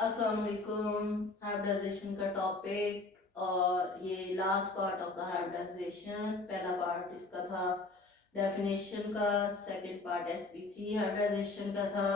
अस्सलाम वालेकुम। हाइब्रिडाइजेशन का टॉपिक और ये last part of the hybridization. पहला पार्ट इसका था डेफिनेशन का, सेकंड पार्ट sp3 हाइब्रिडाइजेशन का था,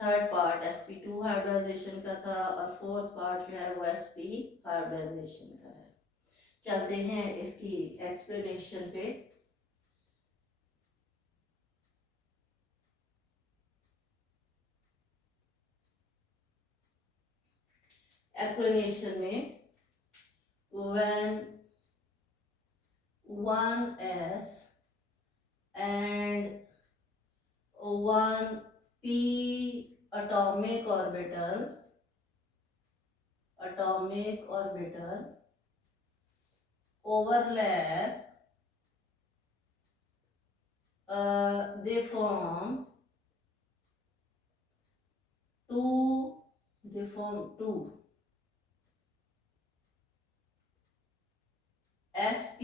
थर्ड पार्ट sp2 हाइब्रिडाइजेशन का था और फोर्थ पार्ट जो है वो sp हाइब्रिडाइजेशन का है। चलते हैं इसकी एक्सप्लेनेशन पे। एक्सप्लेनेशन में when 1s and 1p atomic orbital overlap, they form two sp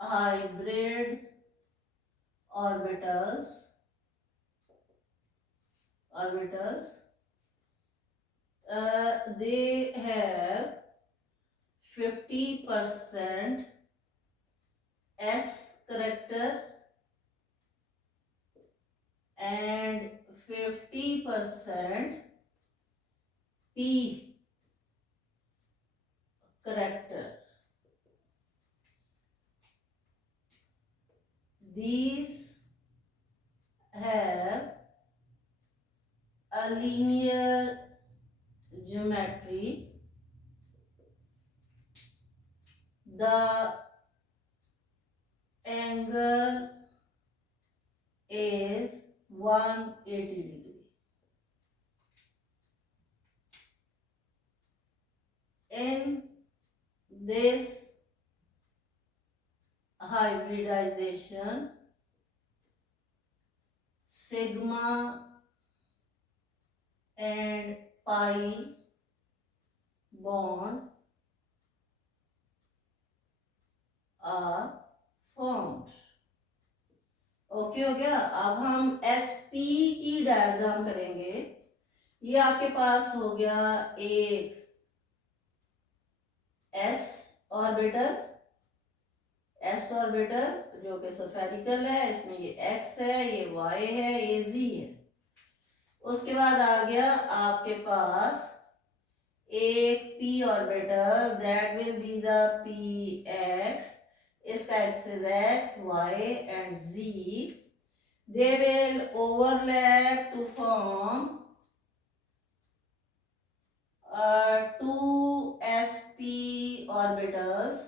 hybrid orbitals. They have 50% s character and 50% p character. These have a linear geometry. The angle is 180 degree. In this hybridization, sigma and pi bond are formed. Okay हो गया। अब हम sp की diagram करेंगे। ये आपके पास हो गया एक s ऑर्बिटल जो कि स्फेरिकल है, इसमें ये x है, ये y है, ये z है। उसके बाद आ गया आपके पास एक p orbital, that will be the px, इसका axis x, y and z। They will overlap to form two sp orbitals.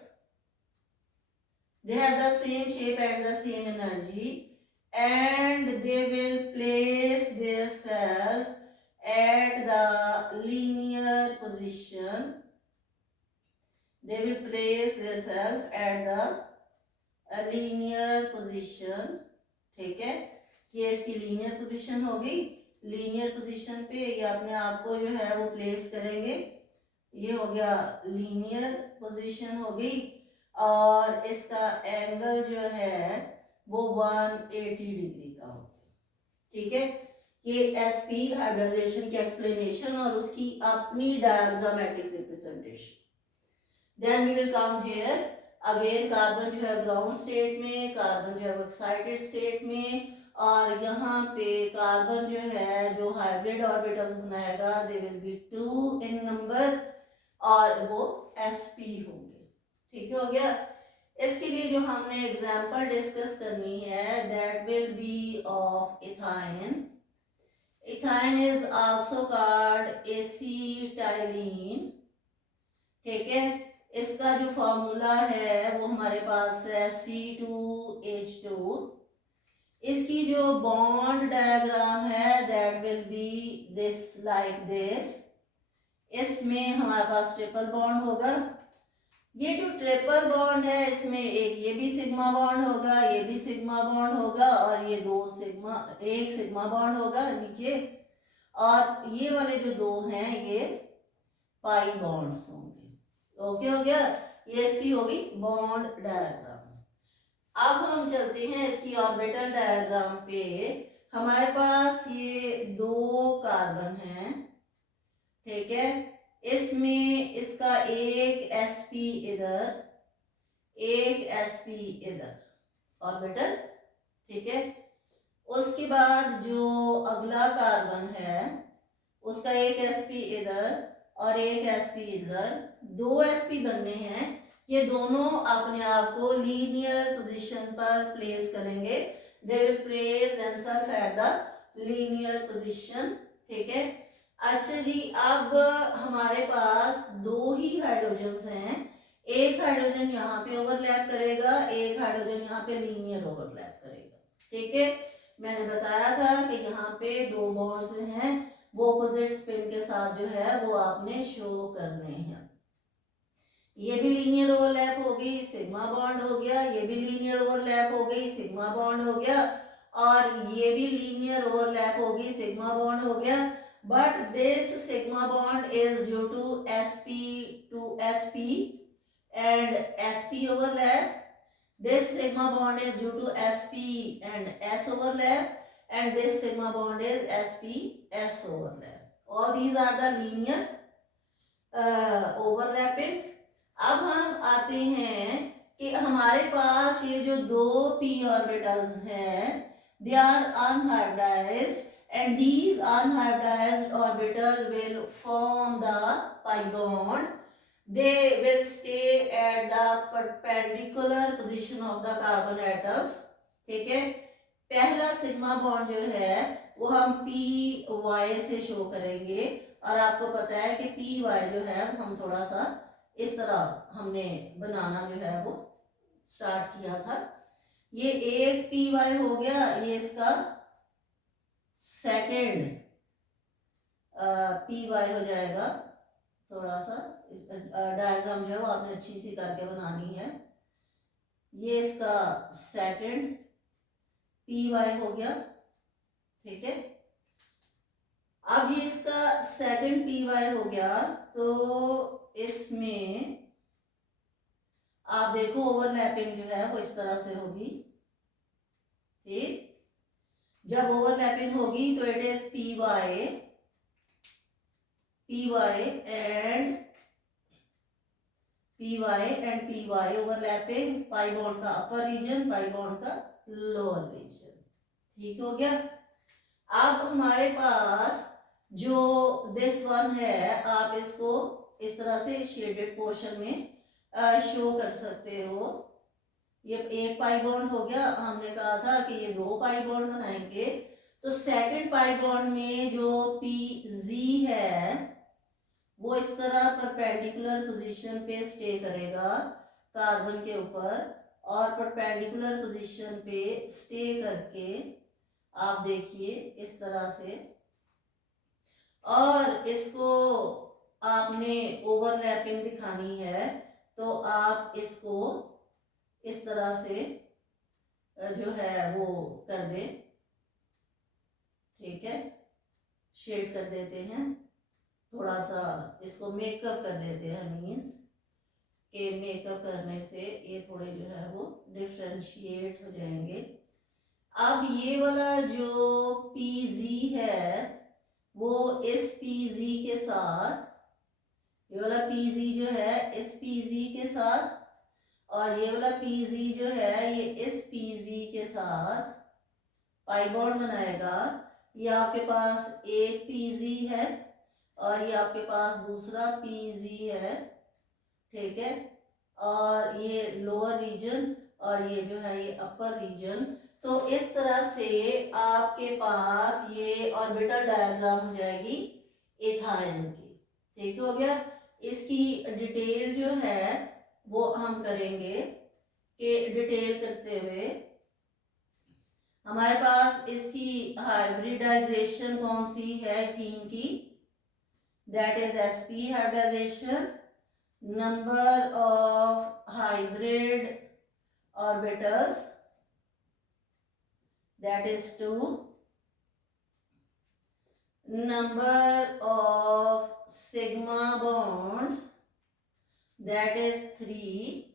They have the same shape and the same energy, and they will place their self at the linear position. They will place their self at the linear position. ठीक है, ये इसकी linear position होगी। Linear position पे ये अपने आप को जो है वो प्लेस करेंगे। ये हो गया लीनियर पोजीशन होगी और इसका एंगल जो है वो 180 डिग्री का होगा। ठीक है, ये sp हाइब्रिडाइजेशन की एक्सप्लेनेशन और उसकी अपनी diagrammatic representation. Then we will come here again, carbon जो है ग्राउंड स्टेट में, कार्बन जो है वो एक्साइटेड स्टेट में, और यहाँ पे कार्बन जो है जो हाइब्रिड ऑर्बिटल्स बनाएगा, they will be 2 in number और वो sp होंगे। ठीक हो गया। इसके लिए जो हमने एग्जांपल डिस्कस करनी है, that will be of ethyne. Ethyne is also called acetylene. ठीक है, इसका जो फॉर्मूला है वो हमारे पास है C2H2। इसकी जो बॉन्ड डायग्राम है that will B this like this. इसमें हमारे पास ट्रिपल बॉन्ड होगा। ये जो ट्रिपल बॉन्ड है इसमें एक ये भी सिग्मा बॉन्ड होगा, ये भी सिग्मा बॉन्ड होगा और ये एक सिग्मा बॉन्ड होगा नीचे, और ये वाले जो दो हैं ये पाई बॉन्ड्स होंगे। ओके हो गया, ये इसकी होगी बॉन्ड डायग्राम। अब हम चलते हैं इसकी ऑर्बिटल डायग्राम पे। हमारे पास ये 2 कार्बन हैं, ठीक है। इसमें इसका एक sp इधर, एक sp इधर ऑर्बिटल, ठीक है। उसके बाद जो अगला कार्बन है उसका एक sp इधर और एक sp इधर, 2 sp बनने हैं। ये दोनों अपने आप को लीनियर पोजीशन पर प्लेस करेंगे, they will place themselves at the linear position, ठीक है। अच्छा जी, अब हमारे पास 2 ही हाइड्रोजन्स हैं, एक हाइड्रोजन यहाँ पे ओवरलैप करेगा, एक हाइड्रोजन यहाँ पे लीनियर ओवरलैप करेगा, ठीक है। मैंने बताया था कि यहाँ पे 2 बॉन्ड्स हैं, वो अपोजिट स्पिन के साथ जो है वो आपने शो करने हैं। ये भी लीनियर ओवरलैप हो गई, सिग्मा बॉन्ड हो गया, ये भी लीनियर ओवरलैप हो गई, सिग्मा बॉन्ड हो गया, और ये भी लीनियर ओवरलैप होगी, सिग्मा बॉन्ड हो गया। But this sigma bond is due to sp to sp and sp overlap. This sigma bond is due to sp and s overlap, and this sigma bond is sp s overlap. All these are the linear overlappings. अब हम आते हैं कि हमारे पास ये जो 2 p orbitals हैं, they are unhybridized, and these unhybridized orbital will form the pi bond. They will stay at the perpendicular position of the carbon atoms, ठीक है। पहला सिग्मा बॉन्ड जो है वो हम पी वाई से शो करेंगे, और आपको पता है कि पी वाई जो है हम थोड़ा सा इस तरह हमने बनाना जो है वो स्टार्ट किया था। ये एक पी वाई हो गया, ये इसका सेकंड पी वाई हो जाएगा। थोड़ा सा डायग्राम जो है वो आपने अच्छी सी करके बनानी है। ये इसका सेकंड पी वाई हो गया, ठीक है। अब ये इसका सेकंड पी वाई हो गया, तो इसमें आप देखो ओवरलैपिंग जो है वो इस तरह से होगी, ठीक। जब ओवरलैपिंग होगी तो it is P Y and P Y overlapping, pi bond का अपर रीजन, पाई बॉन्ड का लोअर रीजन, ठीक हो गया। अब हमारे पास जो दिस वन है, आप इसको इस तरह से शेडेड पोर्शन में शो कर सकते हो। ये एक पाई बॉन्ड हो गया, हमने कहा था कि ये 2 पाई बॉन्ड बनाएंगे, तो सेकंड पाई बॉन्ड में जो PZ है वो इस तरह परपेंडिकुलर पोजीशन पे स्टे करेगा कार्बन के ऊपर, और परपेंडिकुलर पोजीशन पे स्टे करके आप देखिए इस तरह से, और इसको आपने ओवरलैपिंग दिखानी है तो आप इसको इस तरह से जो है वो कर दें, ठीक है। शेड कर देते हैं, थोड़ा सा इसको मेकअप कर देते हैं, मीन्स के मेकअप करने से ये थोड़े जो है वो डिफ्रेंशिएट हो जाएंगे। अब ये वाला जो PZ है वो इस PZ के साथ, ये वाला PZ जो है इस PZ के साथ, और ये वाला PZ जो है ये इस PZ के साथ पाई बॉन्ड बनाएगा। ये आपके पास एक PZ है और ये आपके पास दूसरा PZ है, ठीक है। और ये लोअर रीजन और ये जो है ये अपर रीजन। तो इस तरह से आपके पास ये ऑर्बिटल डायग्राम हो जाएगी एथाइन की, ठीक हो गया। इसकी डिटेल जो है वो हम करेंगे कि डिटेल करते हुए हमारे पास इसकी हाइब्रिडाइजेशन कौन सी है थीम की, that is sp hybridization, number of hybrid orbitals that is 2, number of sigma bonds that is 3,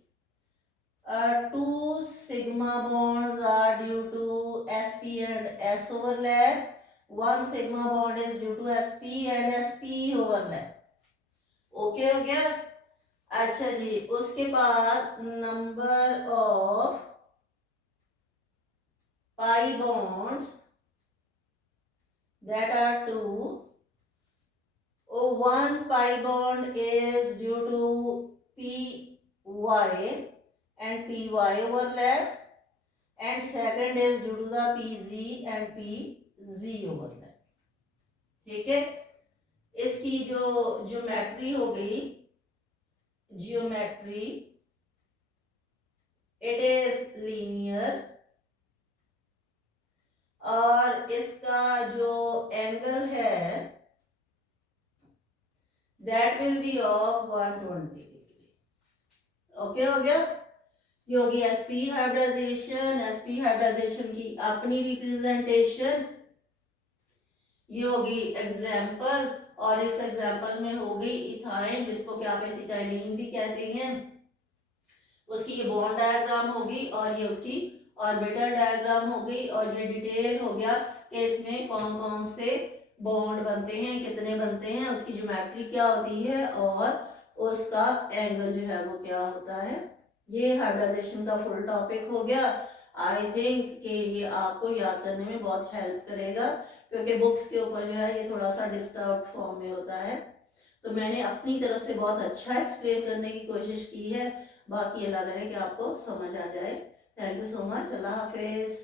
2 sigma bonds are due to sp and S overlap, one sigma bond is due to sp and sp overlap. Okay हो गया. अच्छा जी, उसके बाद number of pi bonds that are two. Oh, one pi bond is due to py and py overlap, and second is due to the pz and pz overlap. ठीक है. इसकी जो geometry हो गई, ज्योमेट्री इट इज लीनियर, और इसका जो angle है that will be of 120 degree. Okay हो गया. ये होगी sp हाइब्रिडाइजेशन. sp हाइब्रिडाइजेशन की अपनी रिप्रेजेंटेशन. ये होगी एग्जाम्पल, और इस एग्जाम्पल में हो गई इथाइन, जिसको कि आप एसिटाइलिन भी कहते हैं. उसकी ये बॉन्ड डायग्राम होगी, और ये उसकी ऑर्बिटल डायग्राम हो गई, और ये डिटेल हो गया कि इसमें कौन कौन से बॉन्ड बनते हैं, कितने बनते हैं, उसकी ज्योमेट्री क्या होती है, और उसका एंगल जो है वो क्या होता है. ये हाइब्रिडाइजेशन का फुल टॉपिक हो गया. आई थिंक कि ये आपको याद करने में बहुत हेल्प करेगा, क्योंकि बुक्स के ऊपर जो है ये थोड़ा सा डिस्टर्ब फॉर्म में होता है. तो मैंने अपनी तरफ से बहुत अच्छा एक्सप्लेन करने की कोशिश की है. बाकी अल्लाह करे कि आपको समझ आ जाए. Thank you so much. Allah Hafiz.